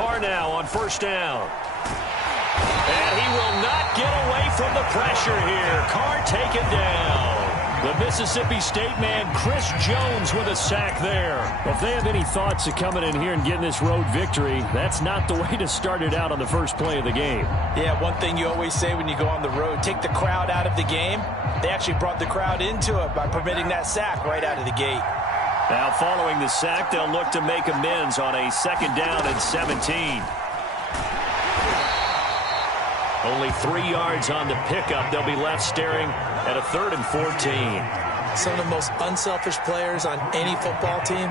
Carr now on first down. And he will not get away from the pressure here. Carr taken down. The Mississippi State man, Chris Jones, with a sack there. Well, if they have any thoughts of coming in here and getting this road victory, that's not the way to start it out on the first play of the game. Yeah, one thing you always say when you go on the road, take the crowd out of the game. They actually brought the crowd into it by permitting that sack right out of the gate. Now, following the sack, they'll look to make amends on a second down and 17. Only 3 yards on the pickup. They'll be left staring at a 3rd and 14. Some of the most unselfish players on any football team,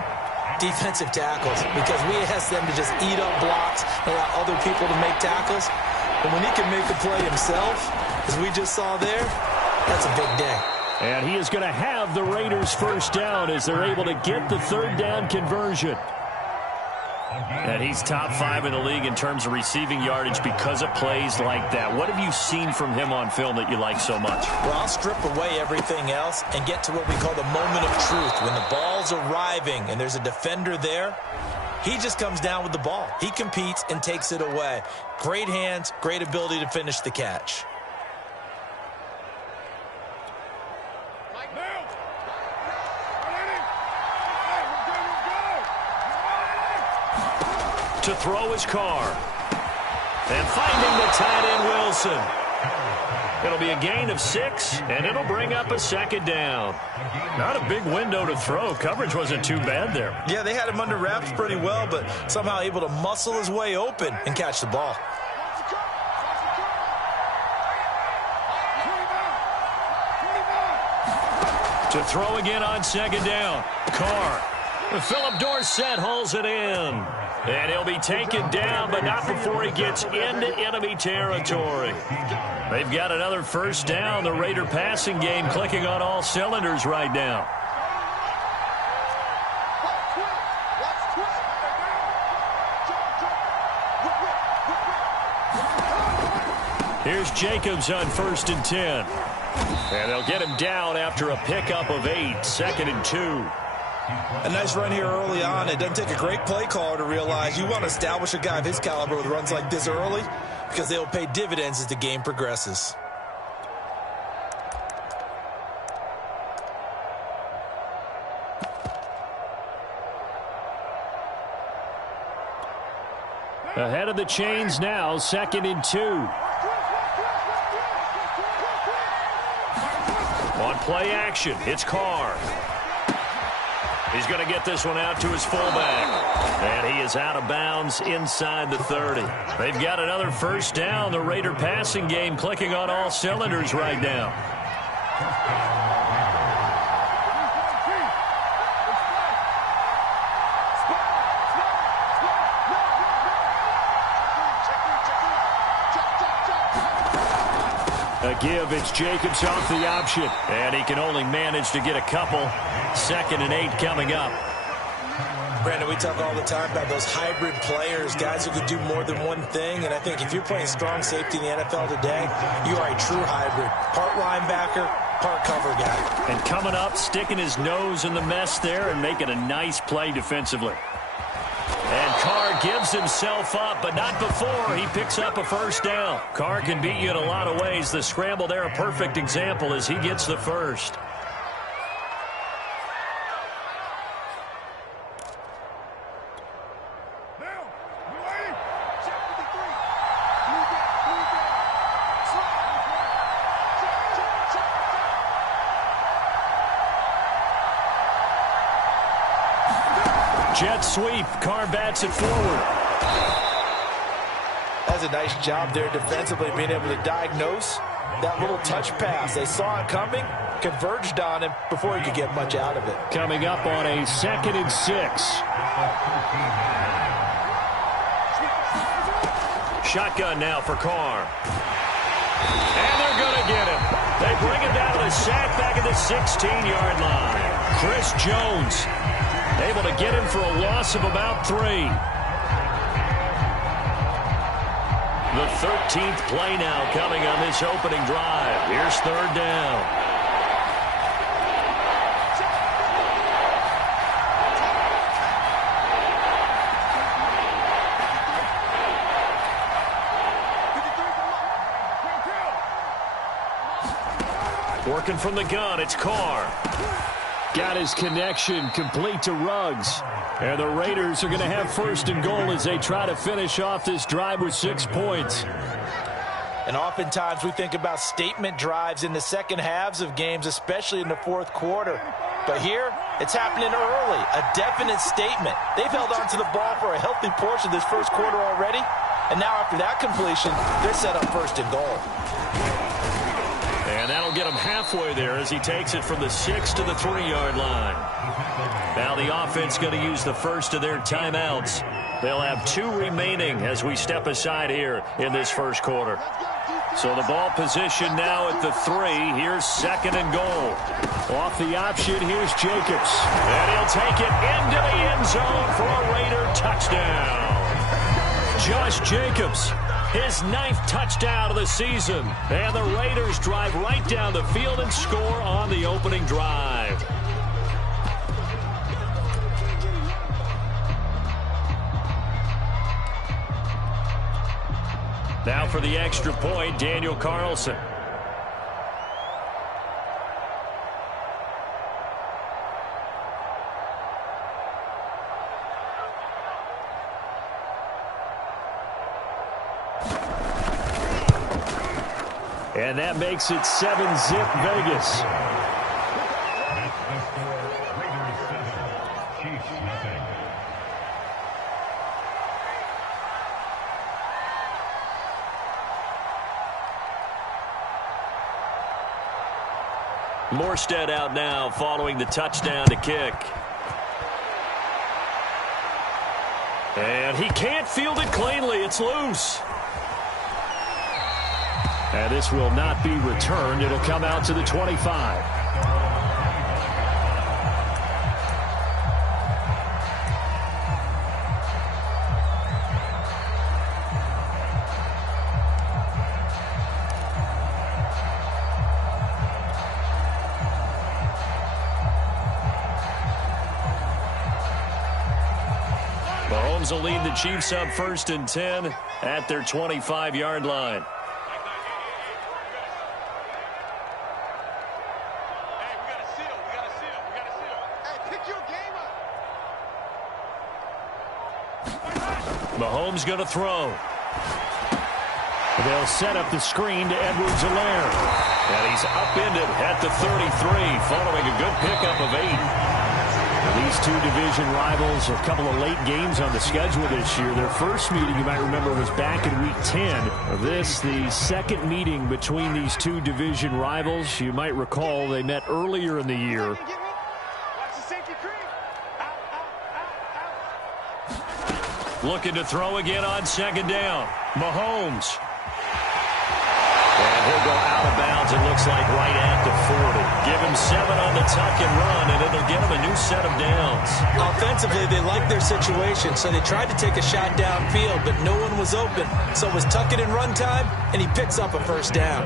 defensive tackles, because we ask them to just eat up blocks and allow other people to make tackles. But when he can make the play himself, as we just saw there, that's a big day. And he is going to have the Raiders first down as they're able to get the 3rd down conversion. And he's top 5 in the league in terms of receiving yardage because of plays like that. What have you seen from him on film that you like so much? Well, I'll strip away everything else and get to what we call the moment of truth. When the ball's arriving and there's a defender there, he just comes down with the ball. He competes and takes it away. Great hands, great ability to finish the catch. To throw his Carr. And finding the tight end, Wilson. It'll be a gain of 6, and it'll bring up a second down. Not a big window to throw. Coverage wasn't too bad there. Yeah, they had him under wraps pretty well, but somehow able to muscle his way open and catch the ball. To throw again on second down. Carr. Philip Dorsett hauls it in. And he'll be taken down, but not before he gets into enemy territory. They've got another first down. The Raider passing game clicking on all cylinders right now. Here's Jacobs on 1st and 10. And they'll get him down after a pickup of 8, 2nd and 2. A nice run here early on. It doesn't take a great play caller to realize you want to establish a guy of his caliber with runs like this early because they'll pay dividends as the game progresses. Ahead of the chains now, 2nd and 2. On play action, it's Carr. He's going to get this one out to his fullback. And he is out of bounds inside the 30. They've got another first down. The Raider passing game clicking on all cylinders right now. A give, it's Jacobs off the option. And he can only manage to get a couple. 2nd and 8 coming up. Brandon, we talk all the time about those hybrid players, guys who can do more than one thing. And I think if you're playing strong safety in the NFL today, you are a true hybrid. Part linebacker, part cover guy. And coming up, sticking his nose in the mess there and making a nice play defensively. And Carr gives himself up, but not before he picks up a first down. Carr can beat you in a lot of ways. The scramble there, a perfect example as he gets the first. Jet sweep. Carr bats it forward. That's a nice job there defensively, being able to diagnose that little touch pass. They saw it coming, converged on him before he could get much out of it. Coming up on a 2nd and 6. Shotgun now for Carr. And they're going to get him. They bring him down to the sack back at the 16-yard line. Chris Jones able to get him for a loss of about 3. The 13th play now coming on this opening drive. Here's 3rd down. Looking from the gun, it's Carr. Got his connection complete to Ruggs. And the Raiders are going to have first and goal as they try to finish off this drive with 6 points. And oftentimes we think about statement drives in the second halves of games, especially in the fourth quarter. But here, it's happening early, a definite statement. They've held on to the ball for a healthy portion of this first quarter already. And now after that completion, they're set up first and goal. And that'll get him halfway there as he takes it from the 6 to the 3-yard line. Now the offense going to use the first of their timeouts. They'll have 2 remaining as we step aside here in this first quarter. So the ball position now at the 3. Here's second and goal. Off the option, here's Jacobs. And he'll take it into the end zone for a Raider touchdown. Josh Jacobs, his 9th touchdown of the season. And the Raiders drive right down the field and score on the opening drive. Now for the extra point, Daniel Carlson. And that makes it 7-zip Vegas. Morstead out now following the touchdown to kick. And he can't field it cleanly. It's loose. And this will not be returned. It'll come out to the 25. Mahomes will lead the Chiefs up 1st and 10 at their 25-yard line. Mahomes going to throw. They'll set up the screen to Edwards-Helaire. And he's upended at the 33 following a good pickup of 8. These 2 division rivals, a couple of late games on the schedule this year. Their first meeting, you might remember, was back in Week 10. This, the second meeting between these 2 division rivals. You might recall they met earlier in the year. Looking to throw again on 2nd down. Mahomes. And he'll go out of bounds, it looks like, right at the 40. Give him 7 on the tuck and run, and it'll get him a new set of downs. Offensively, they like their situation, so they tried to take a shot downfield, but no one was open. So it was tuck it and run time, and he picks up a first down.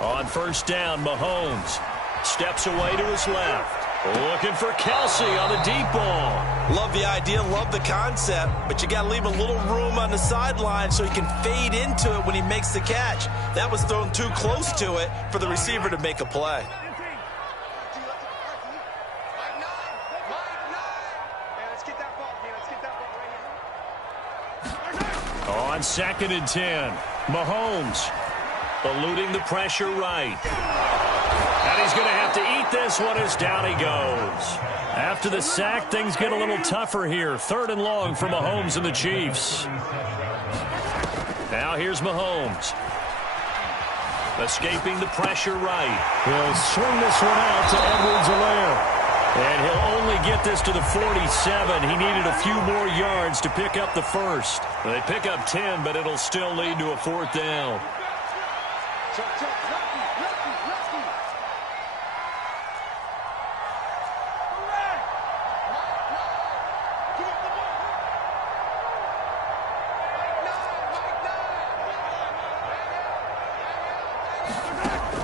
On 1st down, Mahomes steps away to his left. Looking for Kelsey on the deep ball. Love the idea, love the concept, but you got to leave a little room on the sideline so he can fade into it when he makes the catch. That was thrown too close to it for the receiver to make a play. On 2nd and 10, Mahomes eluding the pressure right. And he's going to have to eat this one as down he goes. After the sack, things get a little tougher here. 3rd and long for Mahomes and the Chiefs. Now here's Mahomes. Escaping the pressure right. He'll swing this one out to Edwards-Helaire. And he'll only get this to the 47. He needed a few more yards to pick up the first. They pick up 10, but it'll still lead to a 4th down.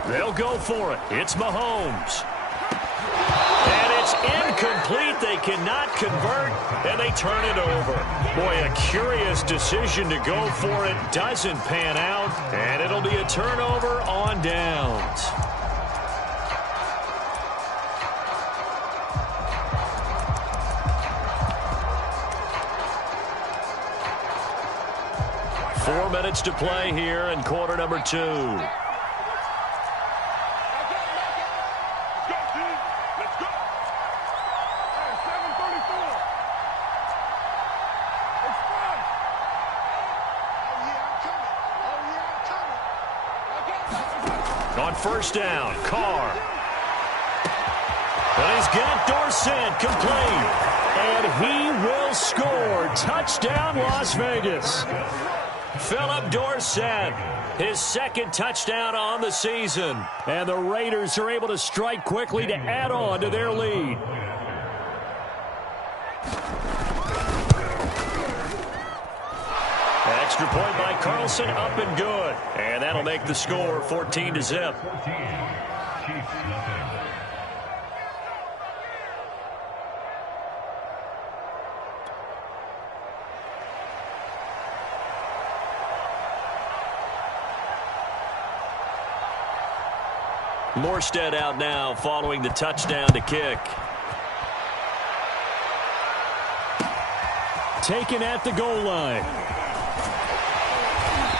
They'll go for it. It's Mahomes. And it's incomplete. They cannot convert, and they turn it over. Boy, a curious decision to go for it. Doesn't pan out, and it'll be a turnover on downs. Four minutes to play here in quarter number 2. On first down, Carr. And he's got Dorsett complete. And he will score. Touchdown, Las Vegas. Philip Dorsett, his second touchdown on the season. And the Raiders are able to strike quickly to add on to their lead. Extra point by Carlson, up and good. And that'll make the score 14-0. Morstead out now following the touchdown to kick. Taken at the goal line.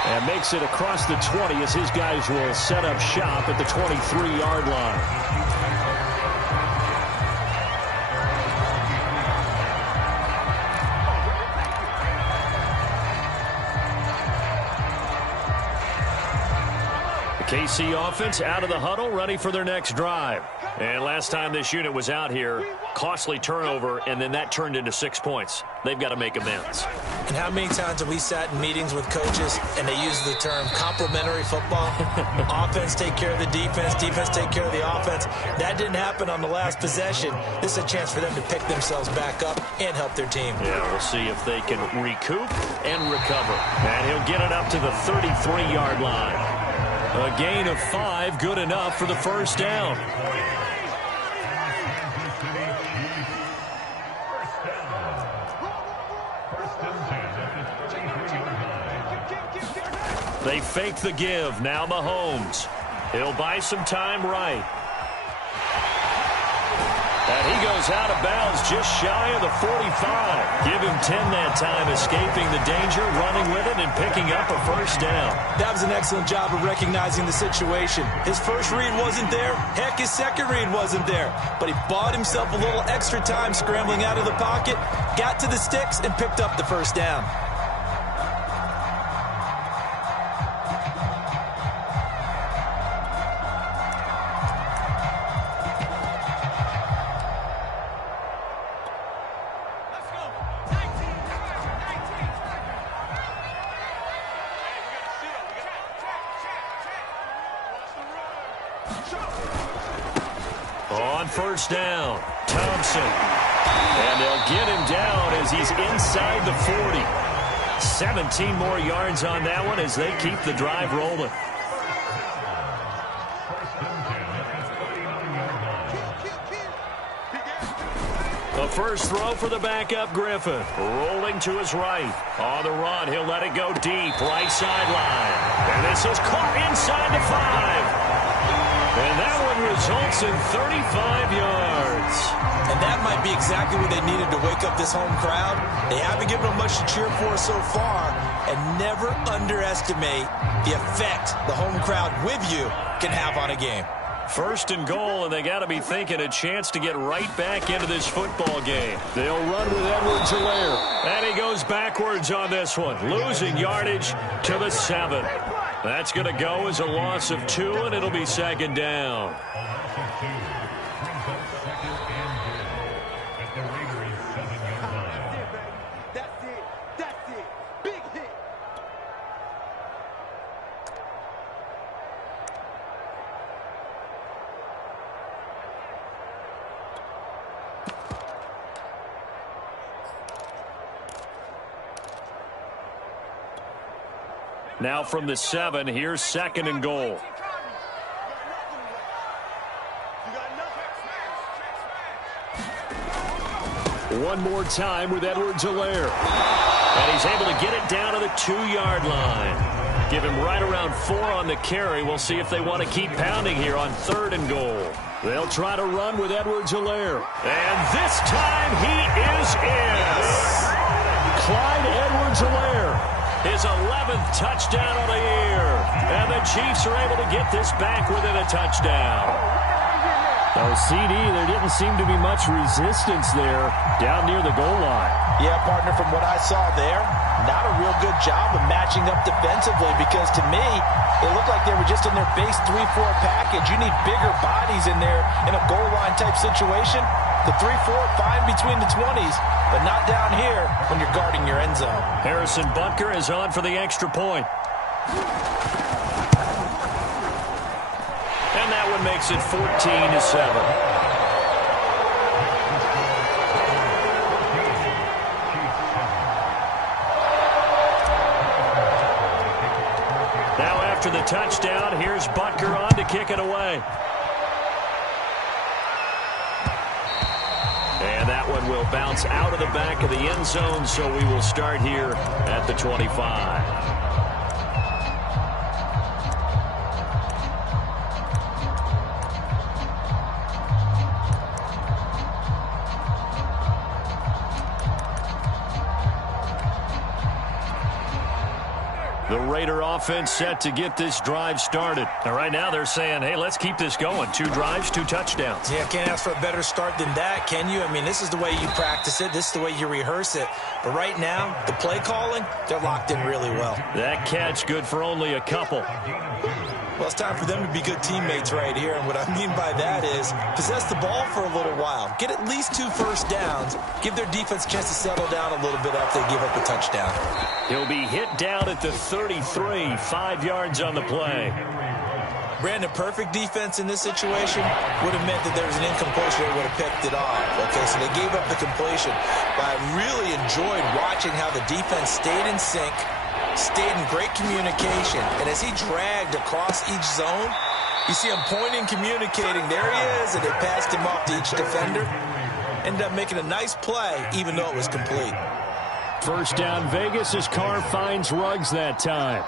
And makes it across the 20 as his guys will set up shop at the 23-yard line. KC offense out of the huddle, ready for their next drive. And last time this unit was out here, costly turnover, and then that turned into 6 points. They've got to make amends. And how many times have we sat in meetings with coaches and they use the term complementary football? Offense take care of the defense, defense take care of the offense. That didn't happen on the last possession. This is a chance for them to pick themselves back up and help their team. Yeah, we'll see if they can recoup and recover. And he'll get it up to the 33-yard line. A gain of 5, good enough for the first down. They fake the give. Now Mahomes. He'll buy some time right. And he goes out of bounds just shy of the 45. Give him 10 that time, escaping the danger, running with it, and picking up a first down. That was an excellent job of recognizing the situation. His first read wasn't there. Heck, his second read wasn't there. But he bought himself a little extra time scrambling out of the pocket, got to the sticks, and picked up the first down. First down, Thompson. And they'll get him down as he's inside the 40. 17 more yards on that one as they keep the drive rolling. The first throw for the backup, Griffin. Rolling to his right. On the run, he'll let it go deep, right sideline. And this is caught inside the 5. And that one results in 35 yards. And that might be exactly what they needed to wake up this home crowd. They haven't given them much to cheer for so far. And never underestimate the effect the home crowd with you can have on a game. First and goal, and they got to be thinking a chance to get right back into this football game. They'll run with Edwards-Helaire. And he goes backwards on this one, losing yardage to the 7. That's going to go as a loss of 2, and it'll be second down. Now from the 7, here's second and goal. One more time with Edwards-Helaire. And he's able to get it down to the 2-yard line. Give him right around 4 on the carry. We'll see if they want to keep pounding here on 3rd and goal. They'll try to run with Edwards-Helaire. And this time he is in. Clyde Edwards-Helaire. His 11th touchdown of the year. And the Chiefs are able to get this back within a touchdown. Oh, CD, there didn't seem to be much resistance there down near the goal line. Yeah, partner, from what I saw there, not a real good job of matching up defensively because to me, it looked like they were just in their base 3-4 package. You need bigger bodies in there in a goal line type situation. The 3-4, fine between the 20s, but not down here when you're guarding your end zone. Harrison Butker is on for the extra point. And that one makes it 14-7. Now after the touchdown, here's Butker on to kick it away. And that one will bounce out of the back of the end zone, so we will start here at the 25. The Raider offense set to get this drive started. And right now they're saying, hey, let's keep this going. 2 drives, 2 touchdowns. Yeah, can't ask for a better start than that, can you? I mean, this is the way you practice it. This is the way you rehearse it. But right now, the play calling, they're locked in really well. That catch good for only a couple. Well, it's time for them to be good teammates right here. And what I mean by that is possess the ball for a little while. Get at least 2 first downs. Give their defense a chance to settle down a little bit after they give up a touchdown. He'll be hit down at the 33, 5 yards on the play. Brandon, perfect defense in this situation would have meant that there was an incompletion. They would have picked it off. Okay, so they gave up the completion. But I really enjoyed watching how the defense stayed in sync, stayed in great communication. And as he dragged across each zone, you see him pointing, communicating. There he is, and they passed him off to each defender. Ended up making a nice play, even though it was complete. First down Vegas as Carr finds Ruggs that time.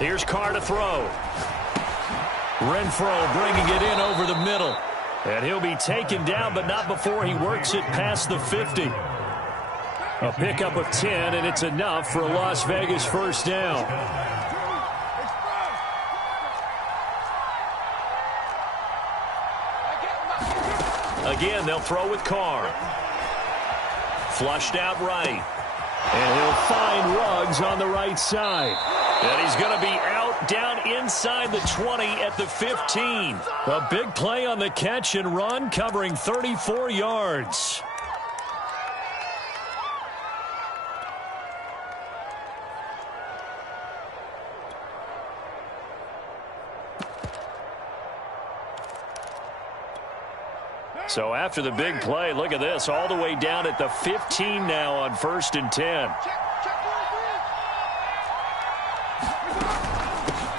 Here's Carr to throw. Renfro bringing it in over the middle. And he'll be taken down, but not before he works it past the 50. A pickup of 10, and it's enough for a Las Vegas first down. Again, they'll throw with Carr. Flushed out right. And he'll find Ruggs on the right side. And he's going to be out down inside the 20 at the 15. A big play on the catch and run, covering 34 yards. So after the big play, look at this, all the way down at the 15 now on 1st and 10.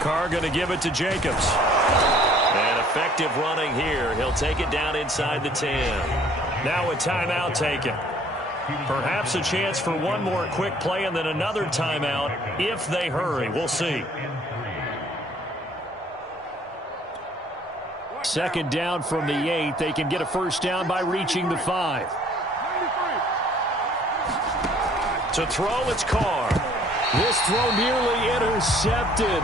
Carr going to give it to Jacobs. And effective running here. He'll take it down inside the 10. Now a timeout taken. Perhaps a chance for one more quick play and then another timeout if they hurry. We'll see. Second down from the 8. They can get a first down by reaching the 5. To throw, it's Carr. This throw nearly intercepted.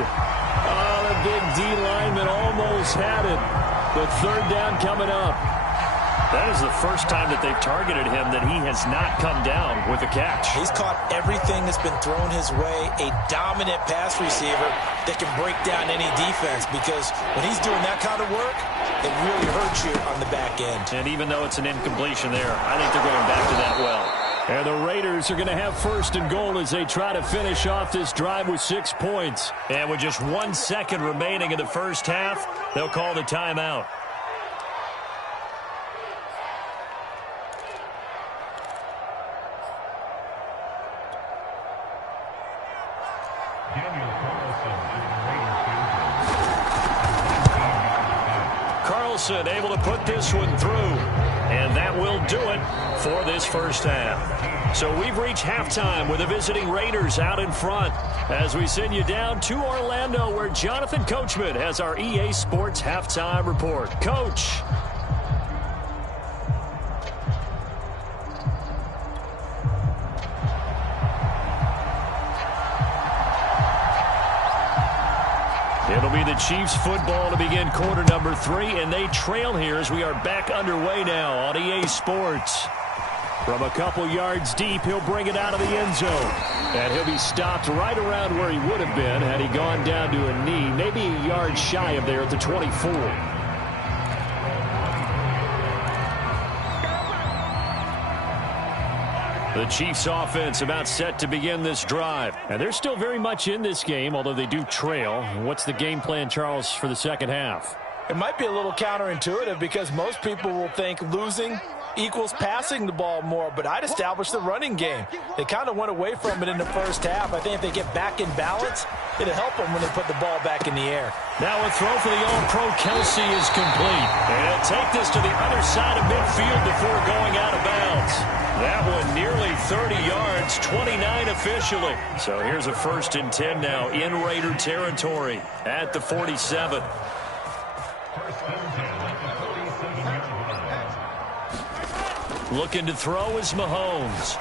Oh, the big D lineman almost had it. But 3rd down coming up. That is the first time that they've targeted him that he has not come down with a catch. He's caught everything that's been thrown his way. A dominant pass receiver that can break down any defense, because when he's doing that kind of work, it really hurts you on the back end. And even though it's an incompletion there, I think they're going back to that well. And the Raiders are going to have first and goal as they try to finish off this drive with 6 points. And with just 1 second remaining in the first half, they'll call the timeout. Carlson able to put this one through. And that will do it for this first half. So we've reached halftime with the visiting Raiders out in front as we send you down to Orlando where Jonathan Coachman has our EA Sports halftime report. Coach. It'll be the Chiefs football to begin quarter number 3, and they trail here as we are back underway now on EA Sports. From a couple yards deep, he'll bring it out of the end zone. And he'll be stopped right around where he would have been had he gone down to a knee, maybe a yard shy of there at the 24. The Chiefs offense about set to begin this drive. And they're still very much in this game, although they do trail. What's the game plan, Charles, for the second half? It might be a little counterintuitive because most people will think losing equals passing the ball more, but I'd establish the running game. They kind of went away from it in the first half. I think if they get back in balance, it'll help them when they put the ball back in the air. Now a throw for the All-Pro Kelsey is complete. And take this to the other side of midfield before going out of bounds. That one nearly 30 yards, 29 officially. So here's a 1st and 10 now in Raider territory at the 47. Looking to throw is Mahomes.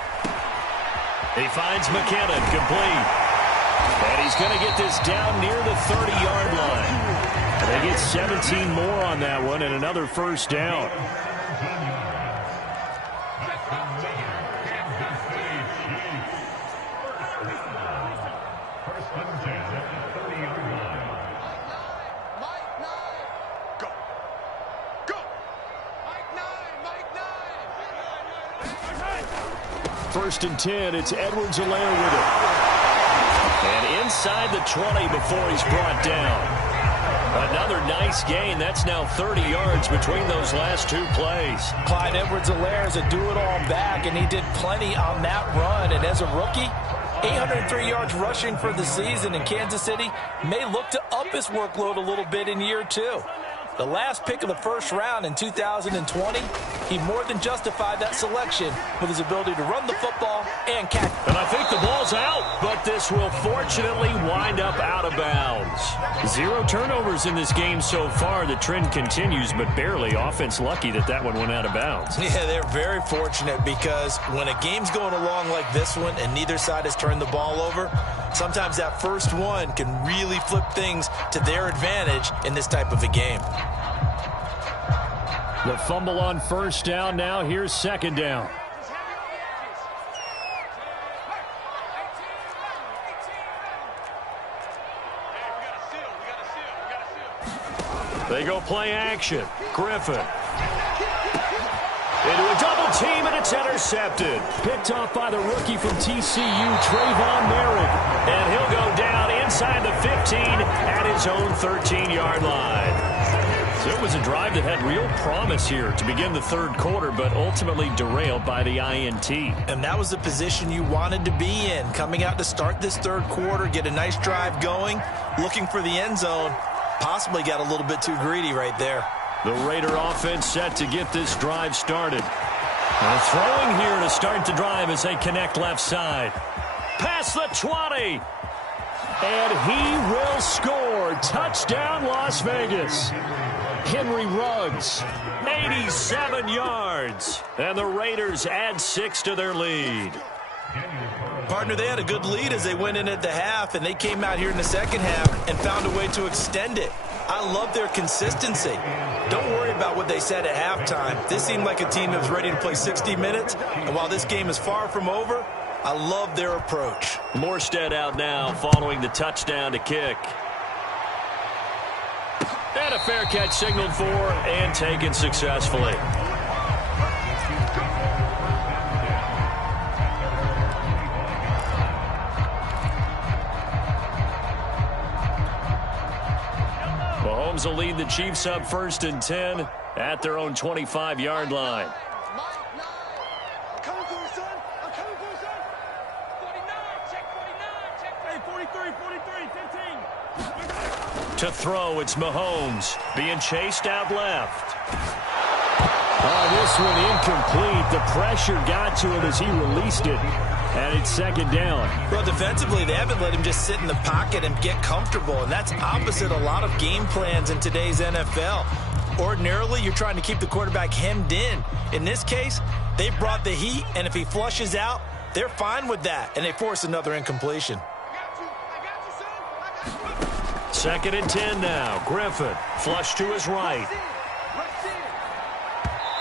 He finds McKinnon, complete. And he's going to get this down near the 30-yard line. And they get 17 more on that one and another first down. First and 10, it's Edwards-Helaire with it. And inside the 20 before he's brought down. Another nice gain. That's now 30 yards between those last 2 plays. Clyde Edwards-Helaire is a do-it-all back, and he did plenty on that run. And as a rookie, 803 yards rushing for the season in Kansas City may look to up his workload a little bit in year 2. The last pick of the first round in 2020, he more than justified that selection with his ability to run the football and catch. And I think the ball's out, but this will fortunately wind up out of bounds. 0 turnovers in this game so far. The trend continues, but barely. Offense lucky that that one went out of bounds. Yeah, they're very fortunate because when a game's going along like this one and neither side has turned the ball over, sometimes that first one can really flip things to their advantage in this type of a game. The fumble on first down. Now here's second down. They go play action. Griffin. Into a double team, and it's intercepted. Picked off by the rookie from TCU, Trayvon Merrick. And he'll go down inside the 15 at his own 13-yard line. So it was a drive that had real promise here to begin the third quarter, but ultimately derailed by the INT. And that was the position you wanted to be in, coming out to start this third quarter, get a nice drive going, looking for the end zone. Possibly got a little bit too greedy right there. The Raider offense set to get this drive started. And throwing here to start the drive as they connect left side. Past the 20. And he will score. Touchdown, Las Vegas. Henry Ruggs. 87 yards. And the Raiders add 6 to their lead. Partner, they had a good lead as they went in at the half, and they came out here in the second half and found a way to extend it. I love their consistency. Don't worry about what they said at halftime. This seemed like a team that was ready to play 60 minutes, and while this game is far from over, I love their approach. Morstead out now following the touchdown to kick. And a fair catch signaled for and taken successfully. Mahomes will lead the Chiefs up 1st and 10 at their own 25-yard line. I'm coming for you, son. I'm coming for you, son. 49, check 49, check. Hey, 43, 15. To throw, it's Mahomes being chased out left. This one incomplete. The pressure got to him as he released it. And it's 2nd down. Well, defensively, they haven't let him just sit in the pocket and get comfortable, and that's opposite a lot of game plans in today's NFL. Ordinarily, you're trying to keep the quarterback hemmed in. In this case, they brought the heat, and if he flushes out, they're fine with that, and they force another incompletion. I got you, son. 2nd and 10 now. Griffin, flush to his right.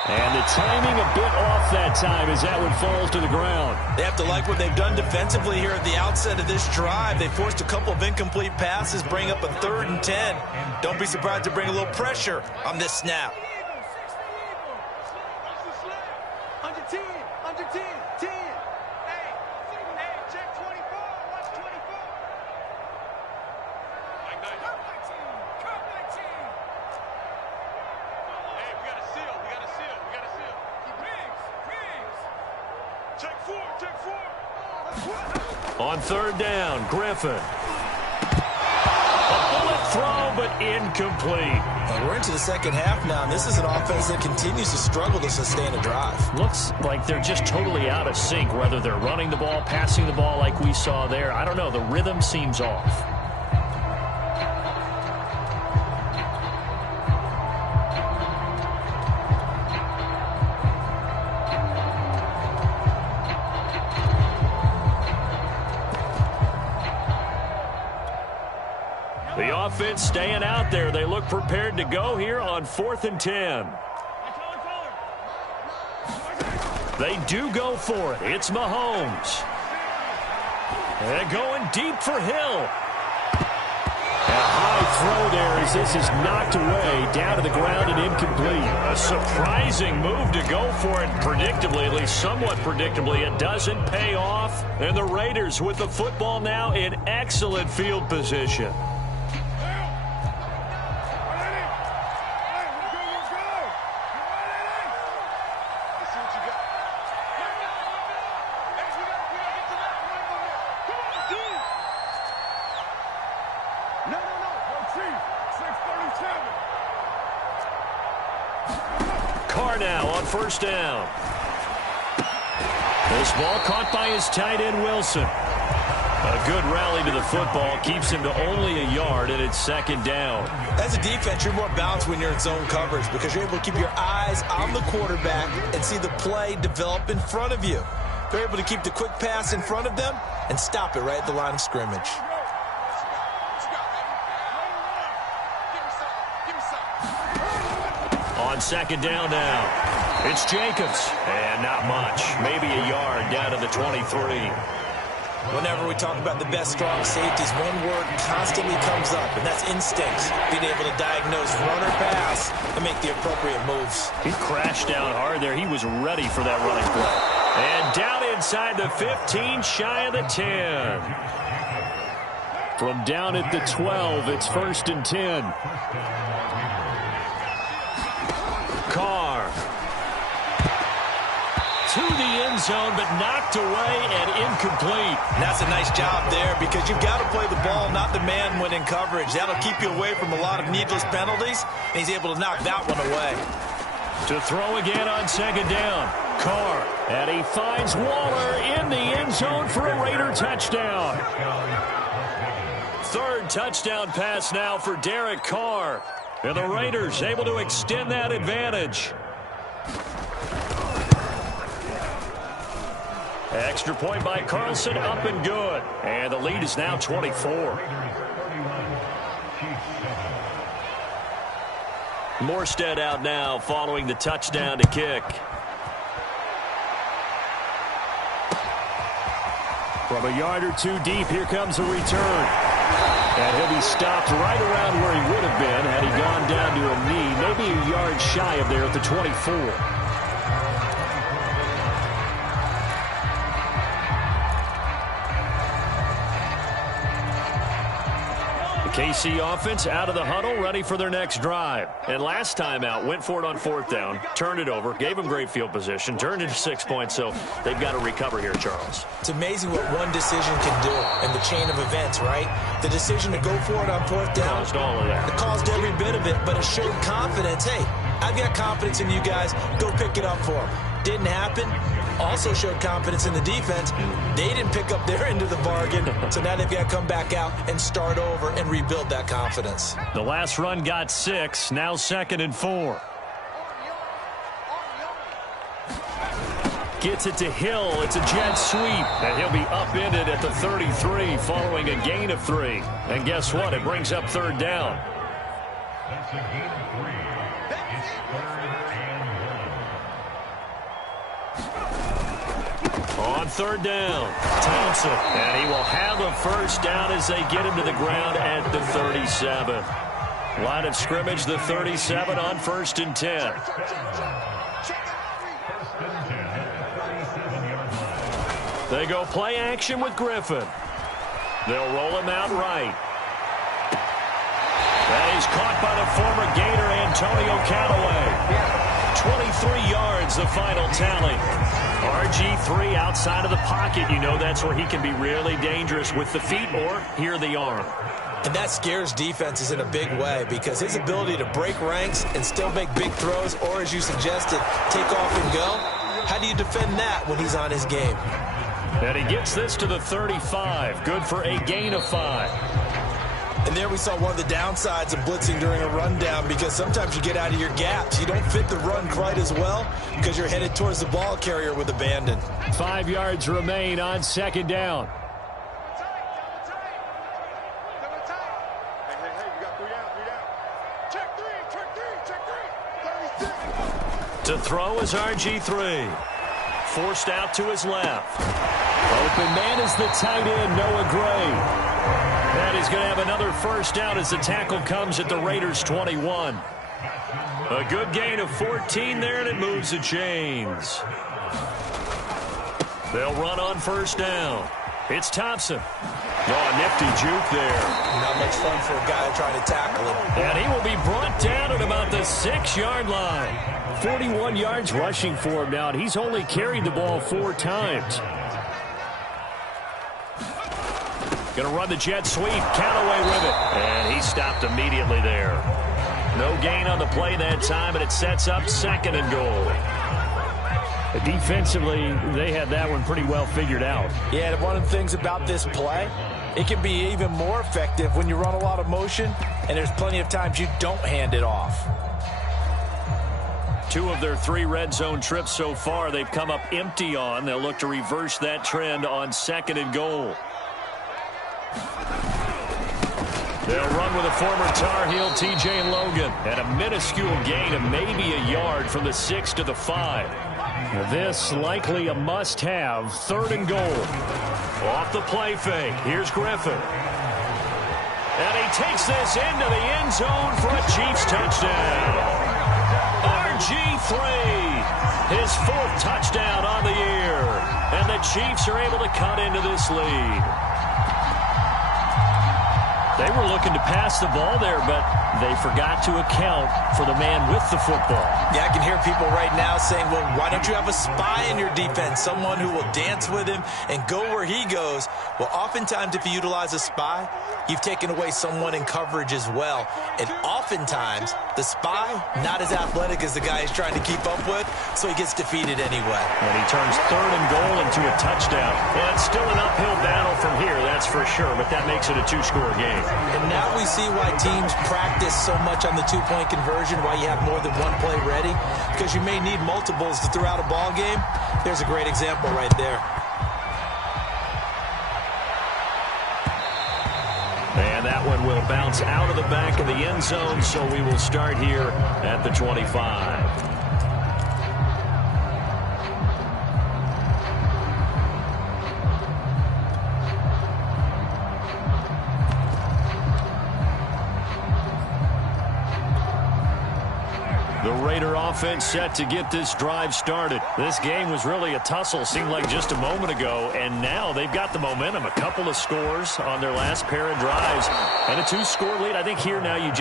And the timing a bit off that time as that one falls to the ground. They have to like what they've done defensively here at the outset of this drive. They forced a couple of incomplete passes, bring up a 3rd and 10. Don't be surprised to bring a little pressure on this snap. Under 10, under 10, 10. Hey, check 24, watch 24. Cut 19, cut 19. Hey, we got a seal, we got a seal, we got a seal. Riggs. Check 4, check 4. On 3rd down, Griffin. A bullet throw, but incomplete. Well, we're into the second half now, and this is an offense that continues to struggle to sustain a drive. Looks like they're just totally out of sync, whether they're running the ball, passing the ball like we saw there. I don't know. The rhythm seems off. The offense staying out there. They look prepared to go here on 4th and 10. They do go for it. It's Mahomes. They're going deep for Hill. A high throw there as this is knocked away, down to the ground and incomplete. A surprising move to go for it predictably, at least somewhat predictably. It doesn't pay off. And the Raiders with the football now in excellent field position. Now on 1st down. This ball caught by his tight end, Wilson. A good rally to the football keeps him to only a yard, and it's 2nd down. As a defense, you're more balanced when you're in zone coverage because you're able to keep your eyes on the quarterback and see the play develop in front of you. They're able to keep the quick pass in front of them and stop it right at the line of scrimmage. On 2nd down now, it's Jacobs. And not much. Maybe a yard down to the 23. Whenever we talk about the best strong safeties, one word constantly comes up, and that's instinct. Being able to diagnose run or pass and make the appropriate moves. He crashed down hard there. He was ready for that running play. And down inside the 15, shy of the 10. From down at the 12, it's 1st and 10. Carr. To the end zone, but knocked away and incomplete. And that's a nice job there because you've got to play the ball, not the man when in coverage. That'll keep you away from a lot of needless penalties, and he's able to knock that one away. To throw again on 2nd down. Carr. And he finds Waller in the end zone for a Raider touchdown. 3rd touchdown pass now for Derek Carr. And the Raiders able to extend that advantage. Extra point by Carlson, up and good. And the lead is now 24. Morstead out now following the touchdown to kick. From a yard or two deep, here comes a return. And he'll be stopped right around where he would have been had he gone down to a knee, maybe a yard shy of there at the 24. KC offense out of the huddle, ready for their next drive. And last time out, went for it on 4th down, turned it over, gave them great field position, turned it to 6 points, so they've got to recover here, Charles. It's amazing what one decision can do in the chain of events, right? The decision to go for it on 4th down. Caused all of that. It caused every bit of it, but it showed confidence. Hey, I've got confidence in you guys. Go pick it up for them. Didn't happen. Also showed confidence in the defense. They didn't pick up their end of the bargain, so now they've got to come back out and start over and rebuild that confidence. The last run got 6, now 2nd and 4. Gets it to Hill. It's a jet sweep, and he'll be upended at the 33 following a gain of 3. And guess what? It brings up 3rd down. That's a gain of 3. It's 3rd and 1. On 3rd down, Thompson. And he will have a 1st down as they get him to the ground at the 37. Line of scrimmage, the 37 on 1st and 10. They go play action with Griffin. They'll roll him out right. And he's caught by the former Gator Antonio Callaway. 23 yards, the final tally. RG3 outside of the pocket. You know that's where he can be really dangerous with the feet or here the arm. And that scares defenses in a big way because his ability to break ranks and still make big throws, or as you suggested, take off and go, how do you defend that when he's on his game? And he gets this to the 35. Good for a gain of 5. And there we saw one of the downsides of blitzing during a rundown because sometimes you get out of your gaps. You don't fit the run quite as well because you're headed towards the ball carrier with abandon. 5 yards remain on 2nd down. To throw is RG3. Forced out to his left. Open man is the tight end, Noah Gray. And he's going to have another 1st down as the tackle comes at the Raiders' 21. A good gain of 14 there, and it moves the chains. They'll run on 1st down. It's Thompson. Oh, nifty juke there. Not much fun for a guy trying to tackle him. And he will be brought down at about the 6-yard line. 41 yards rushing for him now, and he's only carried the ball 4 times. Going to run the jet sweep. Callaway with it. And he stopped immediately there. No gain on the play that time, and it sets up 2nd and goal. Defensively, they had that one pretty well figured out. Yeah, one of the things about this play, it can be even more effective when you run a lot of motion, and there's plenty of times you don't hand it off. 2 of their 3 red zone trips so far, they've come up empty on. They'll look to reverse that trend on 2nd and goal. They'll run with a former Tar Heel, TJ Logan, and a minuscule gain of maybe a yard from the 6 to the 5. This likely a must-have. 3rd and goal. Off the play fake. Here's Griffin. And he takes this into the end zone for a Chiefs touchdown. RG3, his 4th touchdown on the year. And the Chiefs are able to cut into this lead. They were looking to pass the ball there, but they forgot to account for the man with the football. Yeah, I can hear people right now saying, well, why don't you have a spy in your defense, someone who will dance with him and go where he goes? Well, oftentimes if you utilize a spy, you've taken away someone in coverage as well. And oftentimes, the spy, not as athletic as the guy he's trying to keep up with, so he gets defeated anyway. And he turns 3rd and goal into a touchdown. Well, it's still an uphill battle from here, that's for sure, but that makes it a 2-score game. And now we see why teams practice so much on the 2-point conversion, why you have more than one play ready, because you may need multiples to throw out a ball game. There's a great example right there. And that one will bounce out of the back of the end zone, so we will start here at the 25. The Raider offense set to get this drive started. This game was really a tussle, seemed like just a moment ago, and now they've got the momentum. A couple of scores on their last pair of drives, and a 2-score lead. I think here now you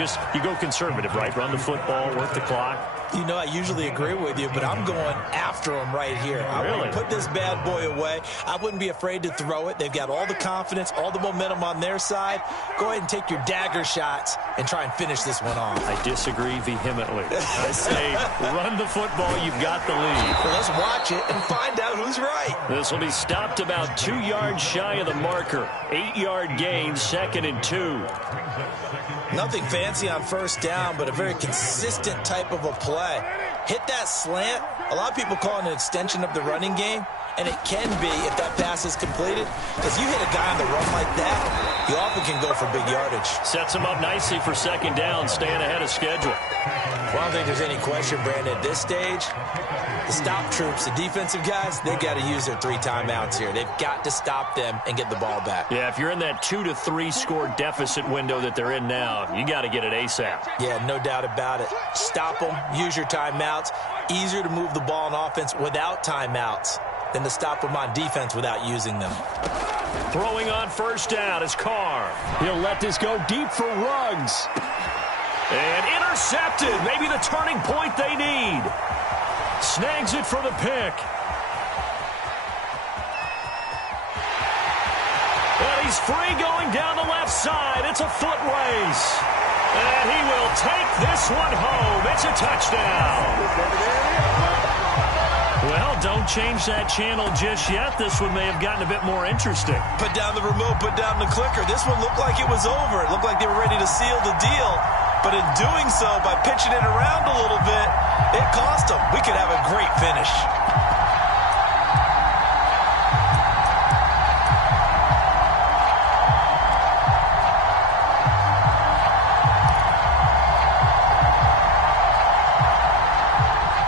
go conservative, right? Run the football, work the clock. You know, I usually agree with you, but I'm going after them right here. I want to put this bad boy away. I wouldn't be afraid to throw it. They've got all the confidence, all the momentum on their side. Go ahead and take your dagger shots and try and finish this one off. I disagree vehemently. I say run the football. You've got the lead. Well, let's watch it and find out who's right. This will be stopped about 2 yards shy of the marker. 8-yard gain, 2nd and 2. Nothing fancy on first down, but a very consistent type of a play. Hit that slant. A lot of people call it an extension of the running game, and it can be if that pass is completed, because you hit a guy on the run like that, you often can go for big yardage. Sets him up nicely for 2nd down, staying ahead of schedule. Well, I don't think there's any question, Brandon, at this stage, the stop troops, the defensive guys, they've got to use their 3 timeouts here. They've got to stop them and get the ball back. Yeah, if you're in that 2 to 3 score deficit window that they're in now, you got to get it ASAP. Yeah, no doubt about it. Stop them, use your timeouts. Easier to move the ball on offense without timeouts than to stop them on defense without using them. Throwing on first down is Carr. He'll let this go deep for Ruggs. And intercepted. Maybe the turning point they need. Snags it for the pick. And he's free going down the left side. It's a foot race. And he will take this one home. It's a touchdown. Well, don't change that channel just yet. This one may have gotten a bit more interesting. Put down the remote, put down the clicker. This one looked like it was over. It looked like they were ready to seal the deal. But in doing so, by pitching it around a little bit, it cost them. We could have a great finish.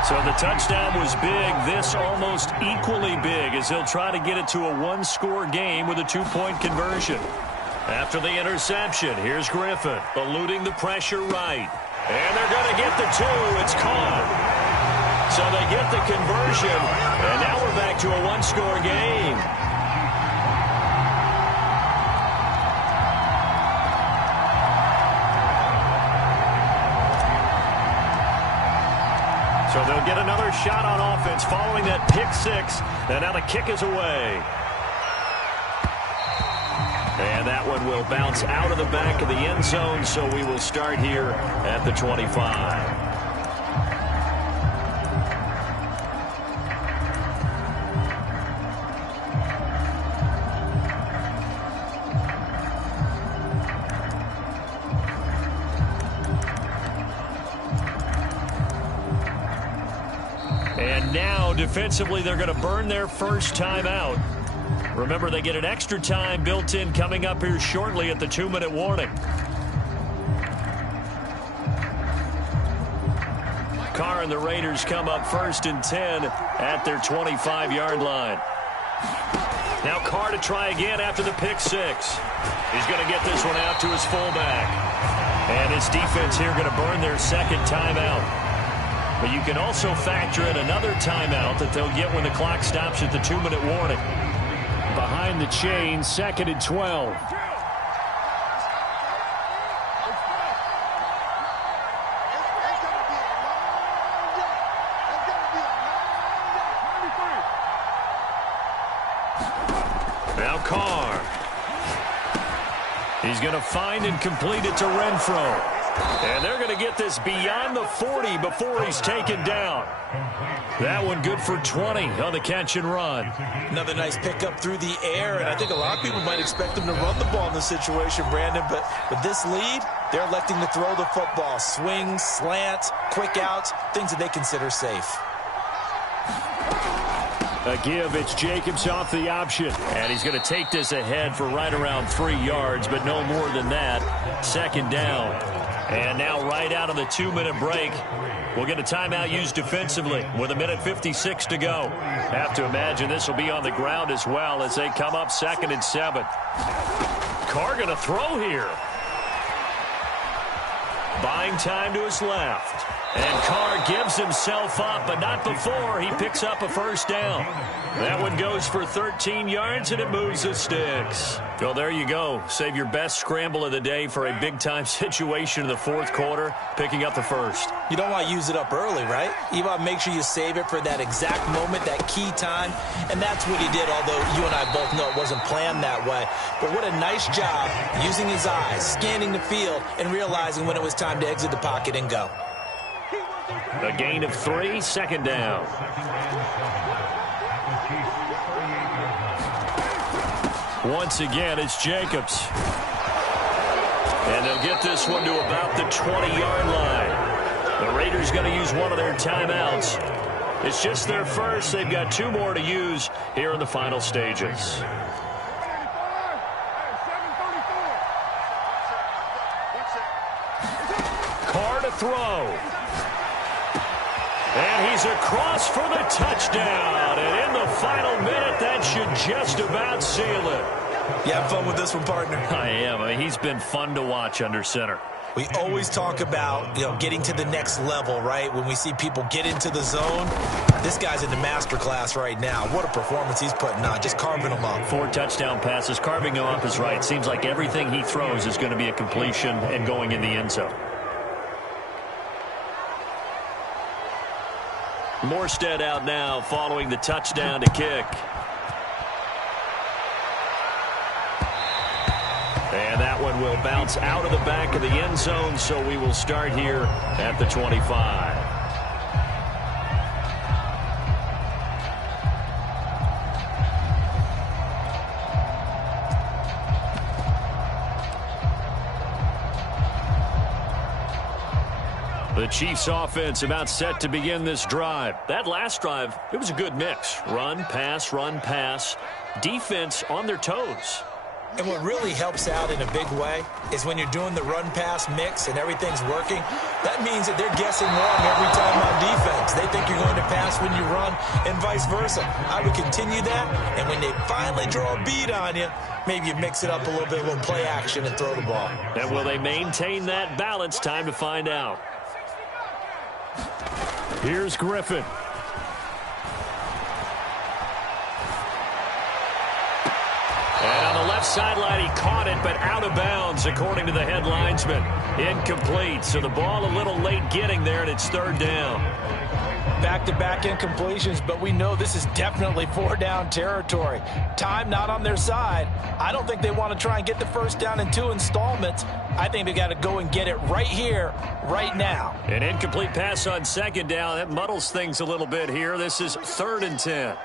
So the touchdown was big. This almost equally big as they'll try to get it to a 1-score game with a 2-point conversion. After the interception, here's Griffin, eluding the pressure right. And they're going to get the 2. It's caught. So they get the conversion, and now we're back to a 1-score game. So they'll get another shot on offense following that pick 6, and now the kick is away. And that one will bounce out of the back of the end zone, so we will start here at the 25. And now, defensively, they're going to burn their first timeout. Remember, they get an extra time built in coming up here shortly at the 2-minute warning. Carr and the Raiders come up 1st and 10 at their 25-yard line. Now Carr to try again after the pick 6. He's going to get this one out to his fullback. And his defense here going to burn their 2nd timeout. But you can also factor in another timeout that they'll get when the clock stops at the 2-minute warning. Behind the chain, 2nd and 12. Now Carr. He's going to find and complete it to Renfro. And they're going to get this beyond the 40 before he's taken down. That one good for 20 on the catch and run. Another nice pickup through the air, and I think a lot of people might expect him to run the ball in this situation, Brandon, but with this lead, they're electing to throw the football. Swings, slants, quick outs, things that they consider safe. A give, it's Jacobs off the option. And he's going to take this ahead for right around 3 yards, but no more than that. 2nd down. And now right out of the 2-minute break, we'll get a timeout used defensively with 1:56 to go. Have to imagine this will be on the ground as well as they come up 2nd and 7. Carr going to throw here. Buying time to his left. And Carr gives himself up, but not before he picks up a first down. That one goes for 13 yards, and it moves the sticks. Well, there you go. Save your best scramble of the day for a big-time situation in the fourth quarter, picking up the first. You don't want to use it up early, right? You want to make sure you save it for that exact moment, that key time, and that's what he did, although you and I both know it wasn't planned that way. But what a nice job using his eyes, scanning the field, and realizing when it was time to exit the pocket and go. A gain of 3, second down. Once again, it's Jacobs. And they'll get this one to about the 20-yard line. The Raiders going to use one of their timeouts. It's just their first. They've got 2 more to use here in the final stages. Carr to throw. And he's across for the touchdown. And in the final minute, that should just about seal it. You have fun with this one, partner? I am. I mean, he's been fun to watch under center. We always talk about, getting to the next level, right? When we see people get into the zone, this guy's in the master class right now. What a performance he's putting on, just carving them up. 4 touchdown passes. Carving them up is right. Seems like everything he throws is going to be a completion and going in the end zone. Morstead out now following the touchdown to kick. And that one will bounce out of the back of the end zone, so we will start here at the 25. The Chiefs offense about set to begin this drive. That last drive, it was a good mix. Run, pass, defense on their toes. And what really helps out in a big way is when you're doing the run-pass mix and everything's working, that means that they're guessing wrong every time on defense. They think you're going to pass when you run and vice versa. I would continue that, and when they finally draw a bead on you, maybe you mix it up a little bit, a little play action and throw the ball. And will they maintain that balance? Time to find out. Here's Griffin. And on the left sideline, he caught it, but out of bounds, according to the head linesman. Incomplete, so the ball a little late getting there, and it's third down. Back-to-back incompletions, but we know this is definitely 4-down territory. Time not on their side. I don't think they want to try and get the first down in 2 installments. I think they got to go and get it right here, right now. An incomplete pass on second down. That muddles things a little bit here. This is 3rd and 10.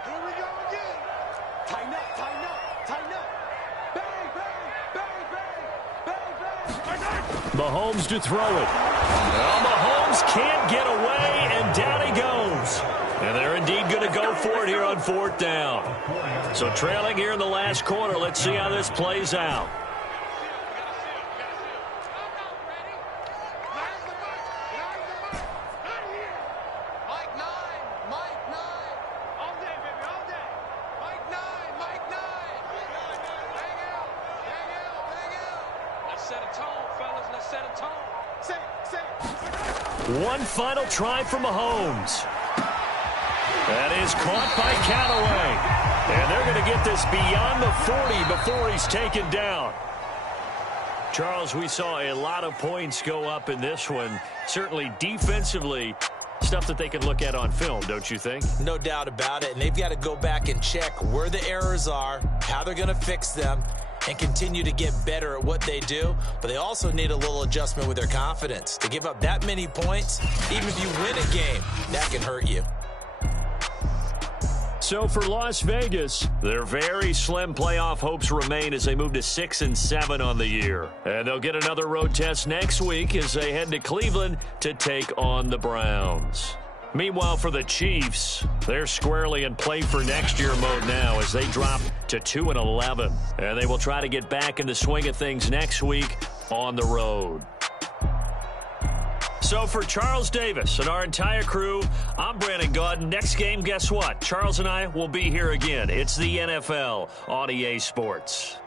Mahomes to throw it. Well, Mahomes can't get away, and down he goes. And they're indeed going to go for it here on 4th down. So trailing here in the last quarter. Let's see how this plays out. One final try for Mahomes. That is caught by Callaway. And they're going to get this beyond the 40 before he's taken down. Charles, we saw a lot of points go up in this one. Certainly defensively, stuff that they can look at on film, don't you think? No doubt about it. And they've got to go back and check where the errors are, how they're going to fix them, and continue to get better at what they do. But they also need a little adjustment with their confidence. To give up that many points, even if you win a game, that can hurt you. So for Las Vegas, their very slim playoff hopes remain as they move to 6-7 on the year. And they'll get another road test next week as they head to Cleveland to take on the Browns. Meanwhile, for the Chiefs, they're squarely in play for next year mode now as they drop to 2-11. And they will try to get back in the swing of things next week on the road. So for Charles Davis and our entire crew, I'm Brandon Gaudin. Next game, guess what? Charles and I will be here again. It's the NFL on EA Sports.